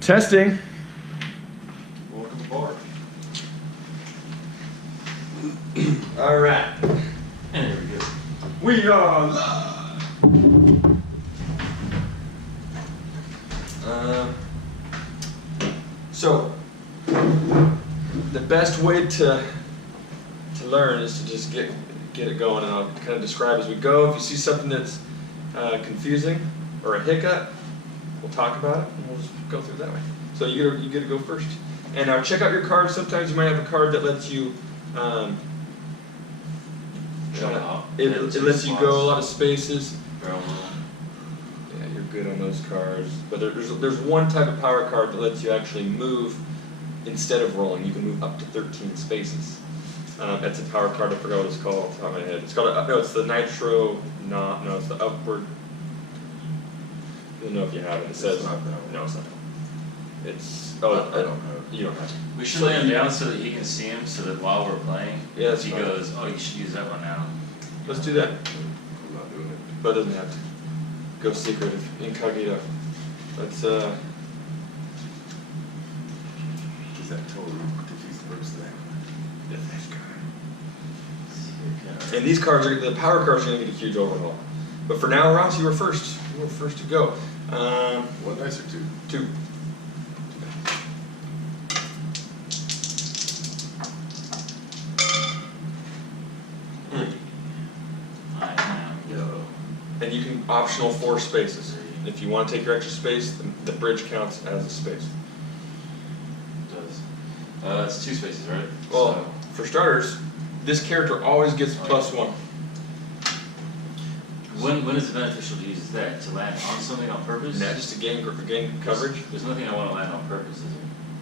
Testing. Welcome aboard. All right. And here we go. We are live. So the best way to learn is to just get it going, and I'll kind of describe as we go. If you see something that's confusing or a hiccup, we'll talk about it and we'll just go through it that way. So you get to go first. And now check out your card. Sometimes you might have a card that lets you it lets you go a lot of spaces. Yeah, you're good on those cards. But there's one type of power card that lets you actually move instead of rolling. You can move up to 13 spaces. That's a power card. I forgot what it's called off the top of my head. It's called no, it's the Nitro. No, it's the upward. I don't know if you have it. It says not that one. No, it's not. It's I don't know. You don't have it. We should lay him down so that he can see him, so that while we're playing, Yeah, he goes, oh, you should use that one now. Let's do that. I'm not doing it. But it doesn't have to. Go secret, incognito. Let's Does that totally defeats the purpose of that? And these cards are, the power cards are going to get a huge overhaul. But for now, Ross, you were first. You were first to go. One dice or two? Two. And you can optional 4 spaces. If you want to take your extra space, the bridge counts as a space. It does. It's 2 spaces, right? Well, So, for starters, this character always gets +1. when is it beneficial to use that? To land on something on purpose? And that just to gain coverage. There's nothing I want to land on purpose, is there?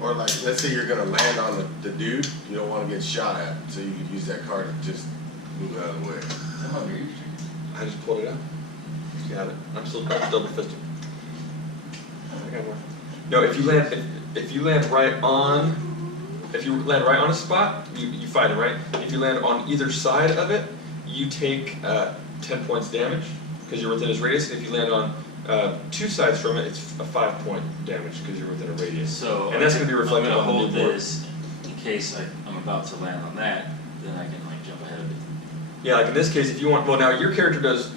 Or like, let's say you're gonna land on the dude, you don't wanna get shot at, so you could use that card to just move out of the way. Is that my beard? I just pulled it out. You have it. I'm still double fisted. I got more. No, if you land right on a spot, you fight it, right? If you land on either side of it, you take 10 points damage because you're within its radius. And if you land on 2 sides from it, it's a 5-point damage because you're within a radius. So and that's going to be reflected I'm on the hold new board. this in case I'm about to land on that, then I can like jump ahead of it. Yeah, like in this case, if you want, well, now your character goes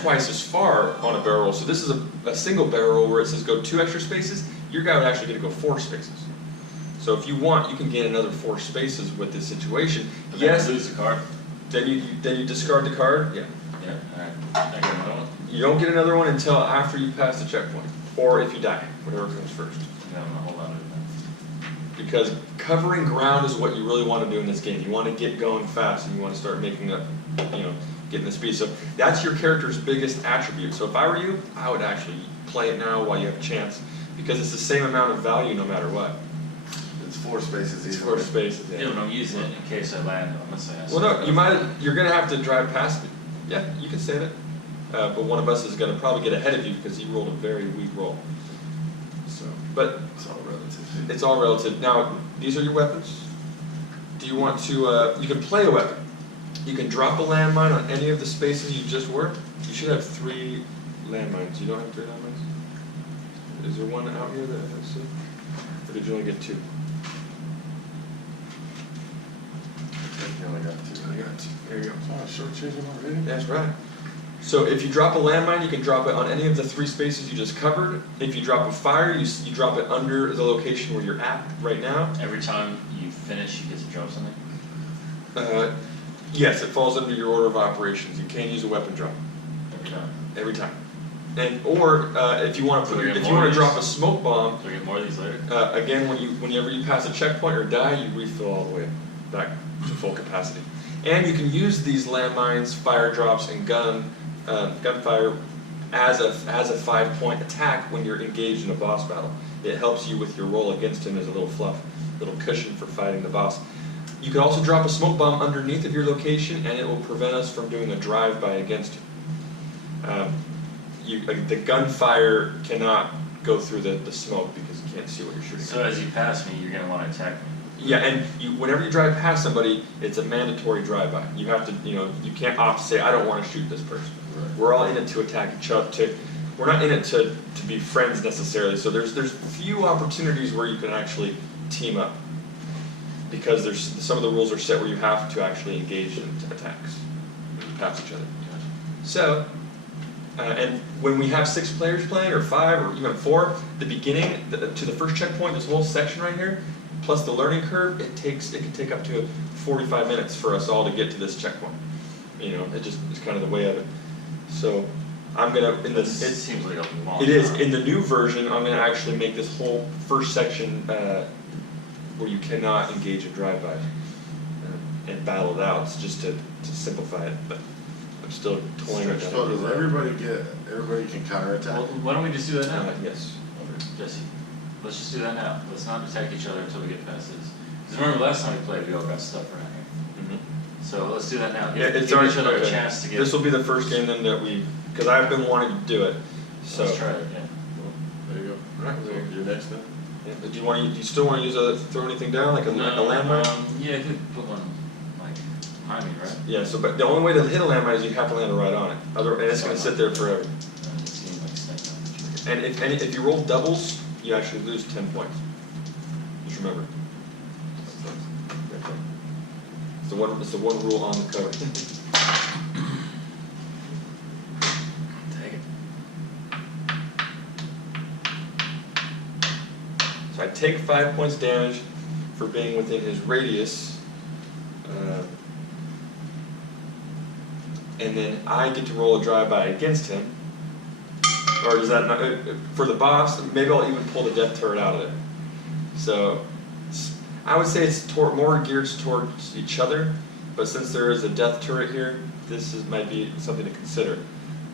twice as far on a barrel roll. So this is a single barrel roll where it says go 2 extra spaces. Your guy would actually get to go 4 spaces. So if you want, you can gain another 4 spaces with this situation. But Yes. then I lose the card. Then you discard the card. Yeah. Yeah. Alright. I get another one. You don't get another one until after you pass the checkpoint, or if you die, whatever comes first. Yeah, I'm gonna hold on to it Because covering ground is what you really want to do in this game. You want to get going fast, and you want to start making up, getting the speed. So that's your character's biggest attribute. So if I were you, I would actually play it now while you have a chance, because it's the same amount of value no matter what. It's 4 spaces It's either 4 way. spaces. then. Yeah, but I'm using it in case I land on this thing. Well, no, you're gonna have to drive past it. Yeah, you can save it. But one of us is gonna probably get ahead of you because you rolled a very weak roll. So, but It's all relative. it's all relative. Now, these are your weapons. Do you want to, you can play a weapon. You can drop a landmine on any of the spaces you just worked. You should have 3 landmines. You don't have 3 landmines? Is there one out here that I see? Or did you only get 2? You only got 2. I got 2. There you go. Oh, shortchanging already? That's right. So if you drop a landmine, you can drop it on any of the 3 spaces you just covered. If you drop a fire, you drop it under the location where you're at right now. Every time you finish, you get to drop something? Yes, it falls under your order of operations. You can use a weapon drop Every time. every time. Or if you want to Do we get if you more want of to these? drop a smoke bomb, Do we get more of these later? again whenever you pass a checkpoint or die, you refill all the way back to full capacity. And you can use these landmines, fire drops, and gunfire as a 5-point attack when you're engaged in a boss battle. It helps you with your roll against him as a little fluff, little cushion for fighting the boss. You can also drop a smoke bomb underneath of your location, and it will prevent us from doing a drive-by against you. The gunfire cannot go through the smoke because you can't see what you're shooting. So as you pass me, you're gonna want to attack me. Yeah, and whenever you drive past somebody, it's a mandatory drive-by. You have to, you can't opt to say, I don't want to shoot this person. Right. We're all in it to attack each other, we're not in it to be friends necessarily. So there's few opportunities where you can actually team up, because there's some of the rules are set where you have to actually engage in attacks and pass each other. So, and when we have 6 players playing, or 5, or even 4, the beginning to the first checkpoint, this whole section right here, plus the learning curve, it can take up to 45 minutes for us all to get to this checkpoint. You know, it just is kind of the way of it. So I'm gonna It seems like a long it is time. in the new version. I'm gonna actually make this whole first section where you cannot engage in drive-bys and battle it out. It's just to simplify it, but I'm still toying with So does that. everybody can counterattack? Well, why don't we just do that now? Yes. Jesse, let's just do that now. Let's not attack each other until we get past this. Because remember last time we played, we all got stuck around here. So let's do that now. Yeah, it's Give already each other a okay. chance to get. This will be the first game then that because I've been wanting to do it. So. Let's try it, yeah. There you go. Right. So you're next then? Yeah, but do you still want to use throw anything down like a landmine? Yeah, I could put one like behind me, right? Yeah. So, but the only way to hit a landmine is you have to land right on it. And it's going to sit there forever. It seemed like snake on the trigger. And if you roll doubles, you actually lose 10 points. Just remember. It's the one rule on the cover. Take it. So I take 5 points damage for being within his radius. And then I get to roll a drive-by against him. Or does that not, for the boss, maybe I'll even pull the death turret out of it. So I would say it's more geared towards each other, but since there is a death turret here, might be something to consider.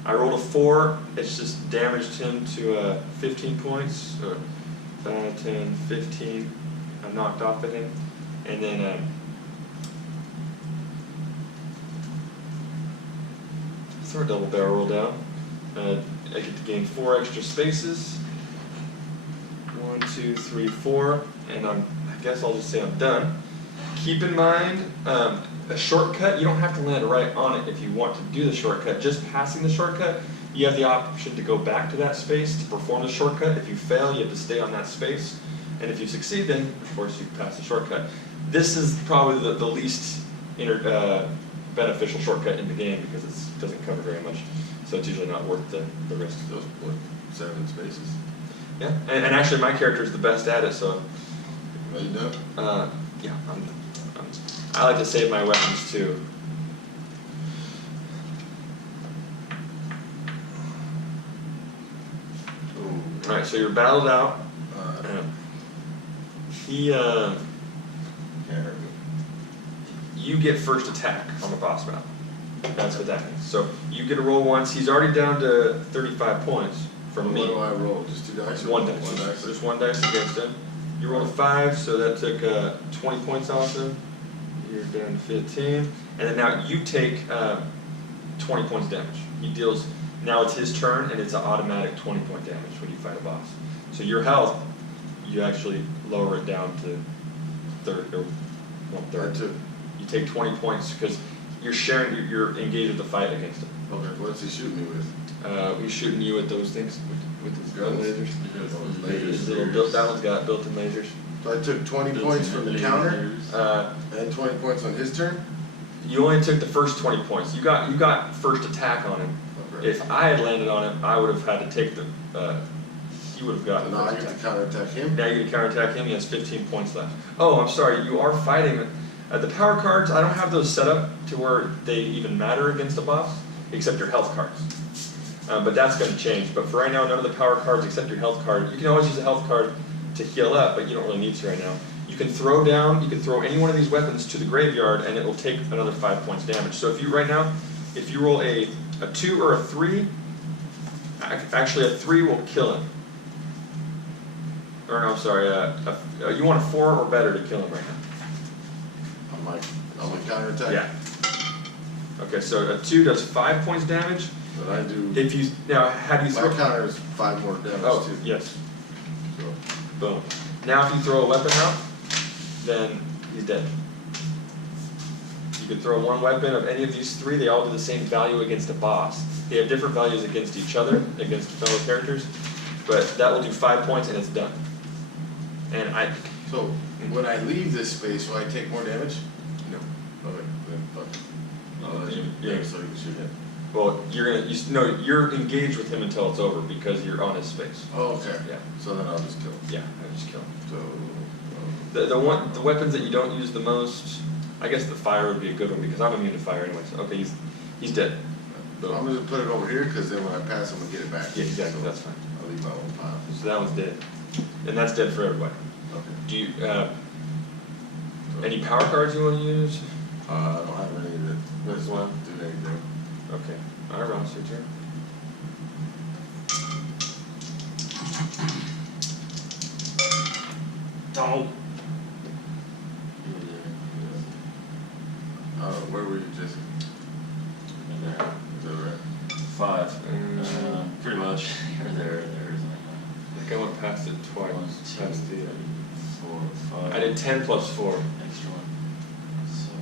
I rolled a 4, it's just damaged him to 15 points, or 5, 10, 15, I knocked off at him, and then throw a double barrel roll down. I get to gain 4 extra spaces. 1, 2, 3, 4, and I guess I'll just say I'm done. Keep in mind, a shortcut, you don't have to land right on it if you want to do the shortcut. Just passing the shortcut, you have the option to go back to that space to perform the shortcut. If you fail, you have to stay on that space. And if you succeed, then of course you pass the shortcut. This is probably the least beneficial shortcut in the game because it doesn't cover very much. So it's usually not worth the risk. Those 7 spaces. Yeah, and actually my character is the best at it, so. Are you done? Yeah, I like to save my weapons too. Alright, so you're battled out. Can't hurt me. You get first attack on the boss battle. That's what that means. So you get a roll once. He's already down to 35 points from me. What do I roll? Just 2 dice? Or One dice. Just one dice against him. You rolled a 5, so that took 20 points off him. You're down to 15. And then now you take 20 points damage. He deals, now it's his turn, and it's an automatic 20 point damage when you fight a boss. So your health, you actually lower it down to 1/3. You take 20 points because you're engaged with the fight against him. Okay, what's he shooting me with? He's shooting you with those things, with his Guns? lasers. Lasers. That one's got built-in lasers. So I took 20 points from the counter Uh, and 20 points on his turn? you only took the first 20 points. You got first attack on him. Okay. If I had landed on him, I would have had to take the. He would have So gotten. now I first get attack. to counterattack him? Now you get to counterattack him. He has 15 points left. Oh, I'm sorry. You are fighting. The power cards, I don't have those set up to where they even matter against a boss, except your health cards. But that's going to change. But for right now, none of the power cards except your health card. You can always use a health card to heal up, but you don't really need to right now. You can throw any one of these weapons to the graveyard, and it will take another 5 points damage. So if you roll a 2 or a 3, actually a 3 will kill him. Or no, I'm sorry. You want a 4 or better to kill him right now. On my counterattack? Yeah. Okay, so a 2 does 5 points damage. But I do. If you now, how do you throw? My counter is 5 more damage Oh, too. yes. So, Boom. Now, if you throw a weapon out, then he's dead. You could throw one weapon of any of these 3. They all do the same value against a boss. They have different values against each other, against fellow characters, but that will do 5 points and it's done. And So, when I leave this space, will I take more damage? no. Okay, then, fuck it. I'll let you, Yeah. so you can shoot him. Well, you're engaged with him until it's over because you're on his space. Oh, okay. Yeah. So then I'll just kill him. Yeah, I just kill him. So, The weapons that you don't use the most, I guess the fire would be a good one because I'm immune to fire anyway. So okay, he's dead. I'm gonna put it over here, cause then when I pass, I'm gonna get it back. Yeah, exactly. So That's fine. I'll leave my own pile. So that one's dead, and that's dead for everybody. Okay. Do you any power cards you want to use? I don't have any that As well. do anything. Okay. All right, Ross, your turn. Oh. Where were you, Jesse? There. Is that right? 5. Pretty much. You're there, isn't it? I think I went past it twice. 1, 2, Past the. 4, 5. I did 10 plus 4. Extra one. So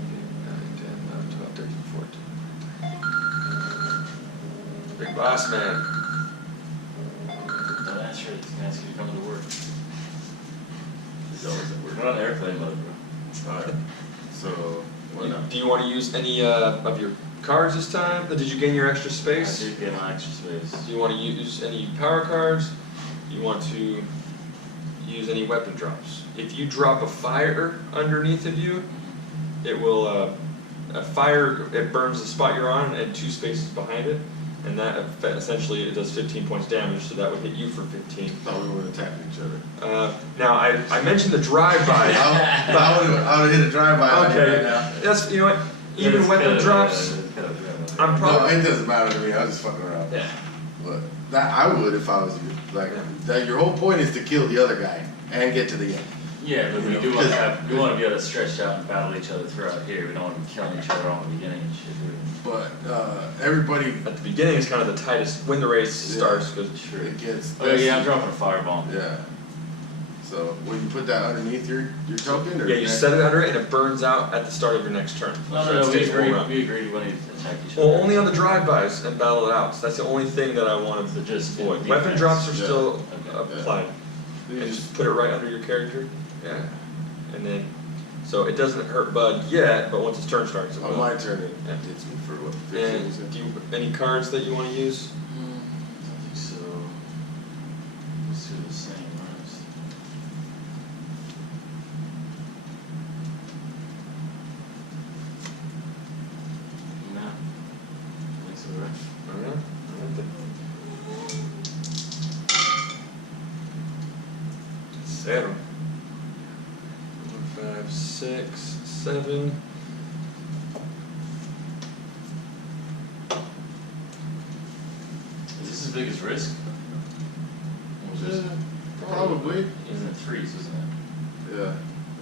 9, 10, 11, 12, 13, 14. Big boss man. don't answer it. It's gonna ask you to come to work. It's always at work. We're on airplane mode, bro. Alright, so, what now? Do you want to use any of your cards this time? Did you gain your extra space? I did get my extra space. Do you want to use any power cards? You want to use any weapon drops? If you drop a fire underneath of you, it will a fire. It burns the spot you're on and 2 spaces behind it, and that essentially it does 15 points damage. So that would hit you for 15. Thought we were attacking each other. Now I mentioned the drive-by. I would've hit a drive-by on you Okay, right now. that's you know what. Even weapon drops. I'm No, probably. it doesn't matter to me, I was just fucking around. Yeah. But, that, I would if I was you. Like, that your whole point is to kill the other guy and get to the end. Yeah, but You we know, do want to because- have, we want to be able to stretch out and battle each other throughout here. We don't want to be killing each other on the beginning and shit, do we? But, everybody, At the beginning is kind of the tightest when the race starts because Sure. it gets. Oh yeah, I'm dropping a fireball. Yeah. So, will you put that underneath your token, or? yeah, you set it under it and it burns out at the start of your next turn. No, So no, it no, stays the whole round. we agreed when we attack each other. Well, only on the drive-bys and battle it out. So that's the only thing that I wanted So to just avoid. defense. Weapon drops are Yeah. still Okay. applied. You And just, just put it right under your character. Yeah. And then, so it doesn't hurt Bud yet, but once his turn starts, it on will. my turn, it Yeah. hits me for what, 15 And seconds? do you, any cards that you want to use? I think so. Let's do the same, right? No. I think so, right? Alright. Zero. 4, 5, 6, 7. Is this as big as Risk? Or was this- Probably, Isn't it 3s, isn't it? yeah.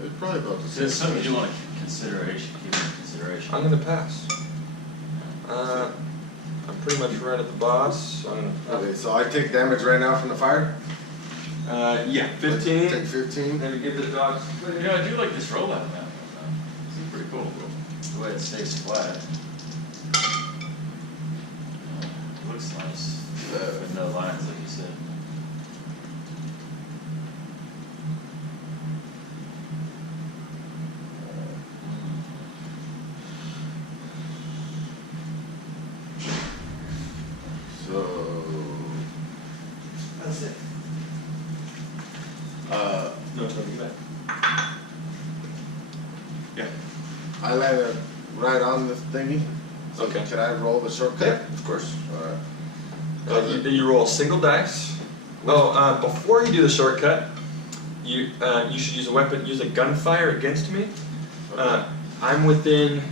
It's probably about the So same. it's something you do want to consideration, keep in consideration. I'm gonna pass. I'm pretty much right at the boss, so I'm gonna. Okay, so I take damage right now from the fire? Yeah, Take 15. 15? Maybe give the dogs. You know, I do like this robot map. It's pretty cool. The way it stays flat. It looks nice. With no lines, like you said. So, That's it. No, it's gonna be back. Yeah. I landed right on this thingy. So Okay. can I roll the shortcut? Yeah, of course. Alright. You roll a single dice. Oh, before you do the shortcut, you should use a weapon. Use a gunfire against me. I'm within.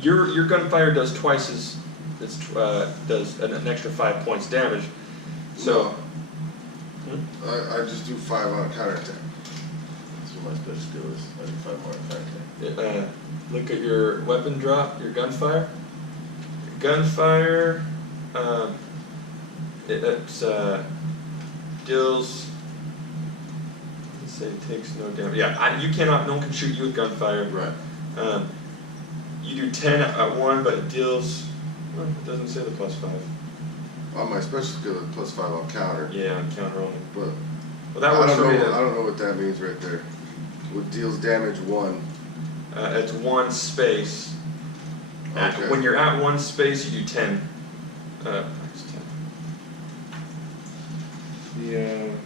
Your gunfire does twice as. Does an extra 5 points damage. So. I just do 5 on a counterattack. That's what my special skill is. I do 5 more on counterattack. Look at your weapon drop, your gunfire. Gunfire, it's deals. Let's say it takes no damage. Yeah, no one can shoot you with gunfire. Right. You do 10 at 1, but it deals. Well, it doesn't say the +5. On my special skill, it's +5 on counter. Yeah, on counter only. But Well, that works for me. I don't know what that means right there. What deals damage 1? It's 1 space. Okay. When you're at 1 space, you do 10. It's 10. The I'm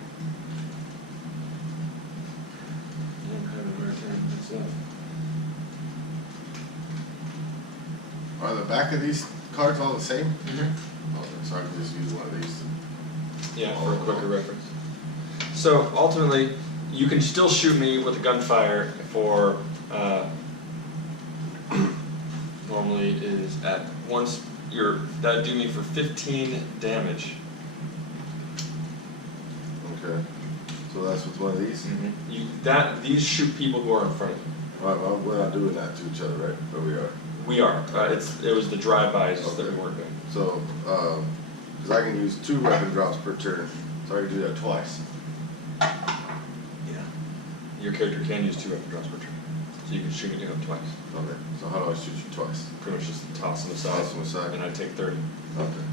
having a hard time with this up. Are the back of these cards all the same? Mm-hmm. Okay, so I can just use one of these. Yeah, for a quicker reference. So ultimately, you can still shoot me with a gunfire for normally is at once that'd do me for 15 damage. Okay. So that's with one of these? These shoot people who are in front of you. Well, we're not doing that to each other, right? Or we are? We are. It was the drive-bys that we weren't doing. So, because I can use 2 weapon drops per turn, so I can do that twice. Yeah. Your character can use 2 weapon drops per turn, so you can shoot it up twice. Okay. So how do I shoot you twice? Pretty much just toss them aside. Toss them aside. And I take 30. Okay.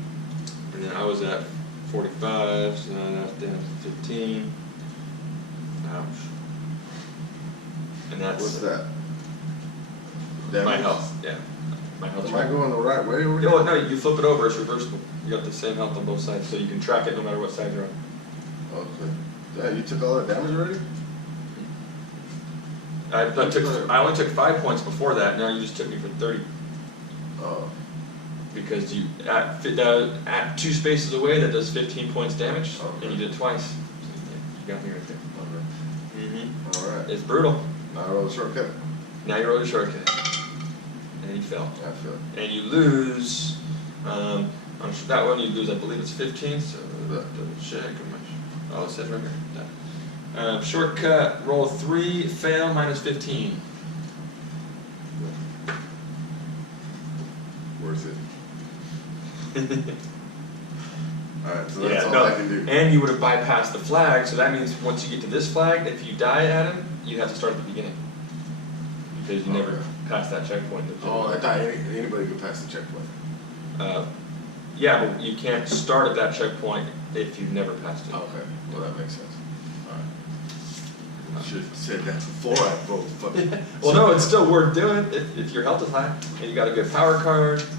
And then I was at 45, so now that's down to 15. Ouch. And that's What's that? my Damage? health. Yeah. My health. Am I going the right way over You here? know what? No, you flip it over, it's reversible. You got the same health on both sides, so you can track it no matter what side you're on. Okay. Yeah, you took all that damage already? I only took 5 points before that, now you just took me for 30. Oh. Because you, at 2 spaces away, that does 15 points damage, Okay. and you did it twice. So, yeah, you got me right there. Okay. Alright. It's brutal. Now I roll the shortcut. Now you roll your shortcut. And you fell. I feel it. And you lose, on that one you lose, I believe it's 15, so double check. Oh, it says right here. Done. Shortcut, roll 3, fail, minus 15. Worth it. Alright, so that's all I can do. And you would have bypassed the flag, so that means once you get to this flag, if you die at him, you have to start at the beginning. Because you never passed that checkpoint. Oh, I thought anybody could pass the checkpoint. Yeah, but you can't start at that checkpoint if you've never passed it. Okay, well that makes sense. Alright. I should have said that before I voted. Well, no, it's still worth doing if your health is high and you got a good power card.